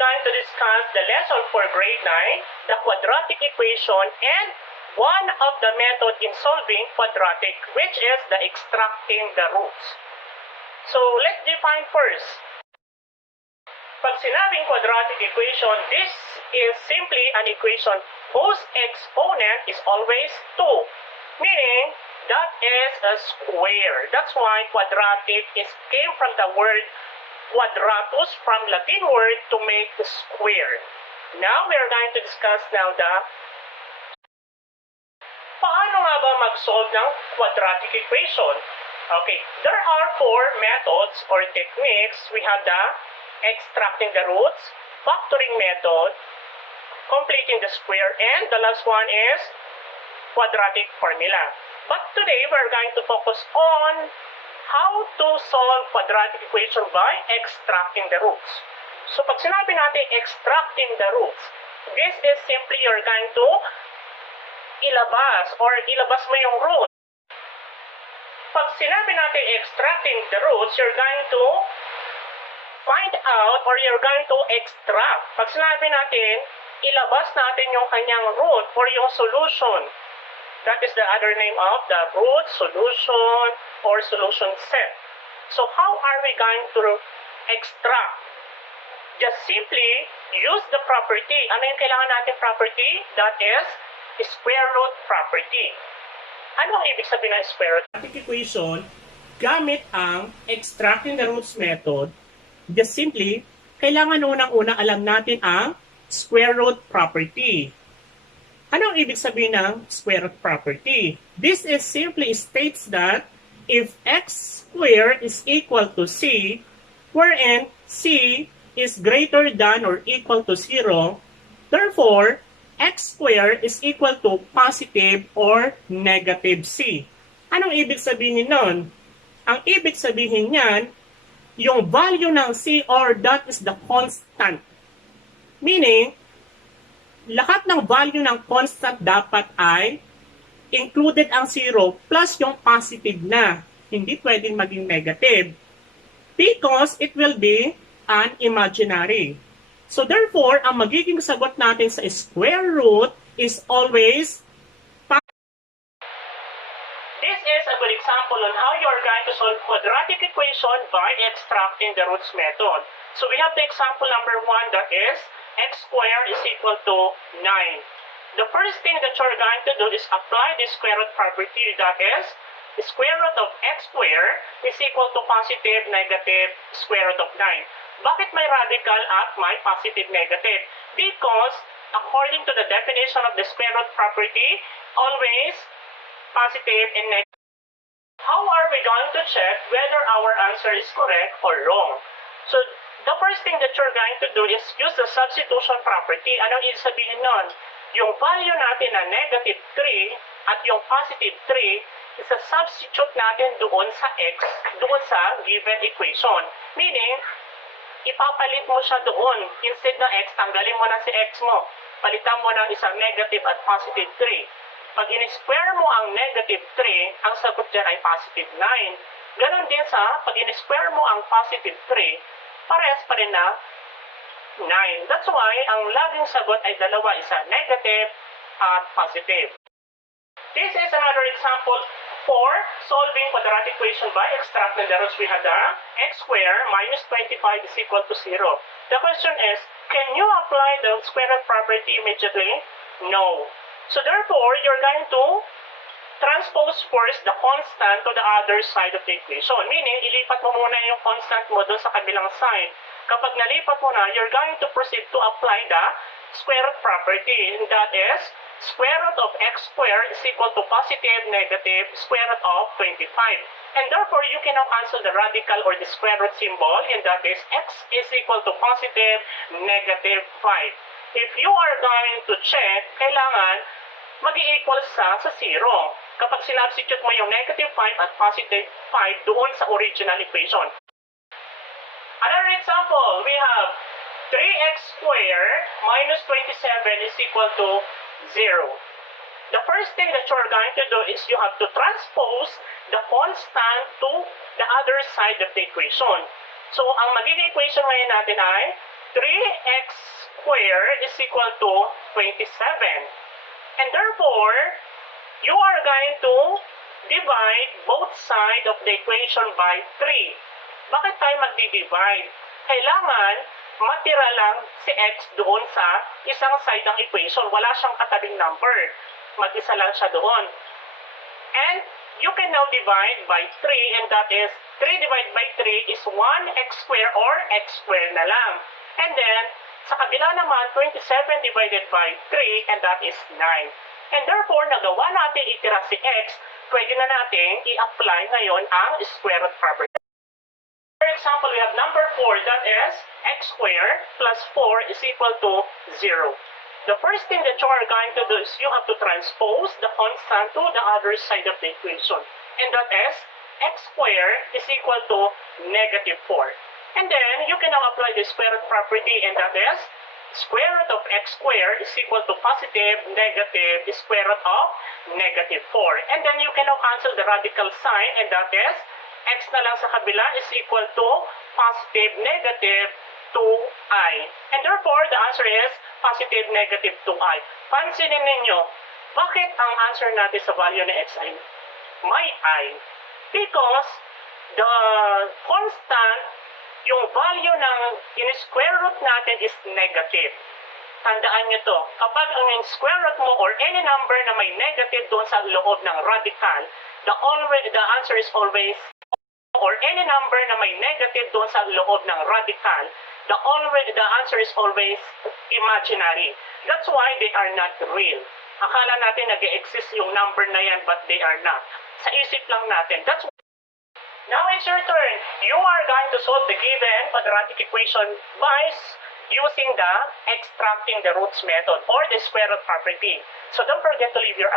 going to discuss the lesson for grade 9, the quadratic equation, and one of the method in solving quadratic, which is the extracting the roots. So let's define first. Pag sinabing quadratic equation, this is simply an equation whose exponent is always 2, meaning that is a square. That's why quadratic came from the word quadratus, from Latin word to make a square. Now we are going to discuss now the paano nga ba mag-solve ng quadratic equation. Okay, there are 4 methods or techniques. We have the extracting the roots, factoring method, completing the square, and the last one is quadratic formula. But today we're going to focus on how to solve quadratic equation by extracting the roots. So pag sinabi natin extracting the roots, this is simply you're going to ilabas mo yung root. Pag sinabi natin extracting the roots, you're going to find out or you're going to extract. Pag sinabi natin, ilabas natin yung kanyang root or yung solution. That is the other name of the root, solution, or solution set. So how are we going to extract? Just simply use the property. Ano yung kailangan natin property? That is square root property. Ano ang ibig sabihin ng square root? Equation, gamit ang extracting the roots method, just simply, kailangan unang-una alam natin ang square root property. Ano ang ibig sabihin ng square root property? This is simply states that if x squared is equal to c, wherein c is greater than or equal to 0, therefore, x squared is equal to positive or negative c. Anong ibig sabihin nun? Ang ibig sabihin niyan, yung value ng c or that is the constant. Meaning, lahat ng value ng constant dapat ay included ang 0 plus yung positive na. Hindi pwedeng maging negative. Because it will be an imaginary. So therefore, ang magiging sagot natin sa square root is always This is a good example on how you are going to solve quadratic equation by extracting the roots method. So we have the example number 1, that is x squared is equal to 9. The first thing that you're going to do is apply the square root property, that is the square root of x squared is equal to positive, negative, square root of 9. Bakit may radical at may positive, negative? Because according to the definition of the square root property, always positive and negative. How are we going to check whether our answer is correct or wrong? So the first thing that you're going to do is use the substitution property. Anong ibig sabihin nun? Yung value natin na negative 3 at yung positive 3, isa substitute natin doon sa x, doon sa given equation. Meaning, ipapalit mo siya doon. Instead na x, tanggalin mo na si x mo. Palitan mo ng isang negative at positive 3. Pag in-square mo ang negative 3, ang sagot dyan ay positive 9. Ganon din sa pag in-square mo ang positive 3, parehas pa rin na 9. That's why ang laging sagot ay dalawa, isa negative at positive. This is another example for solving quadratic equation by extracting the roots. We have the x squared minus 25 is equal to 0. The question is, can you apply the square root property immediately? No. So therefore, you're going to transpose first the constant to the other side of the equation. Meaning, ilipat mo muna yung constant mo doon sa kabilang side. Kapag nalipat mo na, you're going to proceed to apply the square root property. And that is, square root of x squared is equal to positive, negative, square root of 25. And therefore, you can now cancel the radical or the square root symbol, and that is x is equal to positive, negative 5. If you are going to check, kailangan mag-i-equal sa 0. Kapag sinubstitute mo yung negative 5 at positive 5 doon sa original equation. Another example, we have 3x squared minus 27 is equal to 0. The first thing that you're going to do is you have to transpose the constant to the other side of the equation. So, ang magiging equation ngayon natin ay 3x squared is equal to 27. And therefore, you are going to divide both sides of the equation by 3. Bakit tayo magdi-divide? Kailangan matira lang si x doon sa isang side ng equation. Wala siyang katabing number. Mag-isa lang siya doon. And you can now divide by 3, and that is 3 divided by 3 is 1x squared or x squared na lang. And then, sa kabila naman, 27 divided by 3, and that is 9. And therefore, nagawa natin itira si x, pwede na natin i-apply ngayon ang square root property. For example, we have number 4, that is x squared plus 4 is equal to 0. The first thing that you are going to do is you have to transpose the constant to the other side of the equation. And that is x squared is equal to negative 4. And then you can now apply the square root property, and that is square root of x squared is equal to positive, negative, square root of negative 4. And then you can now cancel the radical sign, and that is x na lang sa kabila is equal to positive, negative 2i. And therefore, the answer is positive, negative 2i. Pansinin ninyo, bakit ang answer natin sa value ni x ay may i? Because the constant, yung value ng in-square root natin is negative. Tandaan nyo to, kapag ang square root mo or any number na may negative doon sa loob ng radical, the answer is always, or any number na may negative doon sa loob ng radical, the answer is always imaginary. That's why they are not real. Akala natin nag-exist yung number na yan, but they are not. Sa isip lang natin. That's why. Now it's your turn. You are going to solve the given quadratic equation by using the extracting the roots method or the square root property. So don't forget to leave your